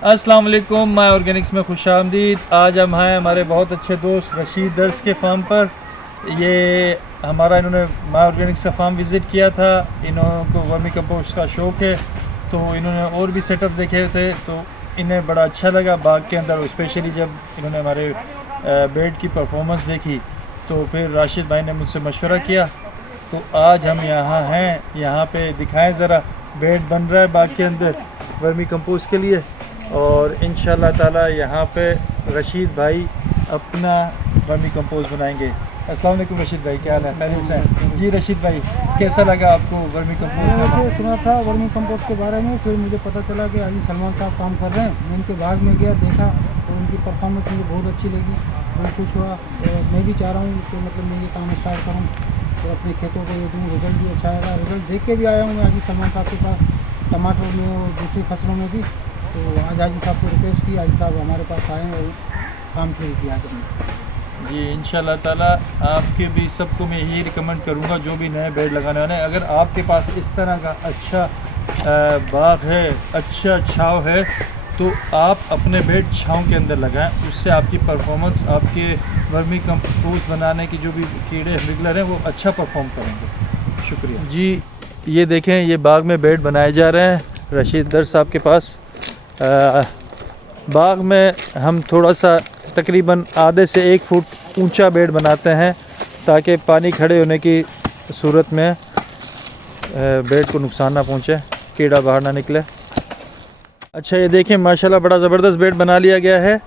अस्सलाम वालेकुम, my Organics में खुश आमदीद। आज हम हैं हमारे बहुत अच्छे दोस्त रशीद दर्स के फार्म पर। ये इन्होंने माय ऑर्गेनिक्स का फार्म विज़िट किया था। इन्होंने वर्मी कंपोस्ट का शौक़ है, तो इन्होंने और भी सेटअप देखे थे, तो इन्हें बड़ा अच्छा लगा बाग के अंदर। स्पेशली जब इन्होंने हमारे बेड की परफॉर्मेंस देखी, तो फिर राशिद भाई ने मुझसे मशवरा किया। तो आज हम यहाँ हैं, यहाँ पे दिखाएं ज़रा, बेड बन रहा है बाग के अंदर वर्मी कंपोस्ट के लिए। और इंशाल्लाह ताला यहाँ पे रशीद भाई अपना वर्मी कंपोस्ट बनाएंगे। अस्सलाम वालेकुम रशीद भाई, क्या हाल है? खैरियत से हैं? जी रशीद भाई, कैसा लगा आपको वर्मी मैंने कंपोस्ट? वैसे सुना था वर्मी कंपोस्ट के बारे में, फिर मुझे पता चला कि अली सलमान साहब काम कर रहे हैं। मैं उनके बाग में गया, देखा और उनकी परफॉर्मेंस मुझे बहुत अच्छी लगी, बहुत खुश हुआ। और मैं भी चाह रहा हूँ कि मतलब मैं ये काम स्टार्ट करूँ और अपने खेतों को ये दूँ, रिजल्ट भी अच्छा आएगा। रिजल्ट देख के भी आया हूँ मैं अली सलमान साहब के पास, टमाटर में और दूसरी फसलों में भी। तो आज हाजी साहब को रिक्वेस्ट की, हाजी साहब हमारे पास आए और काम शुरू किया हमने। जी इंशाल्लाह ताला आपके भी सबको मैं यही रिकमेंड करूँगा, जो भी नए बेड लगाने वाले हैं, अगर आपके पास इस तरह का अच्छा बाग है, अच्छा छाँव है, तो आप अपने बेड छाँव के अंदर लगाएं। उससे आपकी परफॉर्मेंस, आपके वर्मी कंपोस्ट बनाने की जो भी कीड़े रेगुलर हैं, वो अच्छा परफॉर्म करेंगे। शुक्रिया जी। ये देखें, ये बाग में बेड बनाए जा रहे हैं रशीद दर साहब के पास। बाग में हम थोड़ा सा तकरीबन आधे से 1 फुट ऊंचा बेड बनाते हैं, ताकि पानी खड़े होने की सूरत में बेड को नुकसान ना पहुंचे, कीड़ा बाहर ना निकले। अच्छा ये देखें, माशाल्लाह बड़ा ज़बरदस्त बेड बना लिया गया है।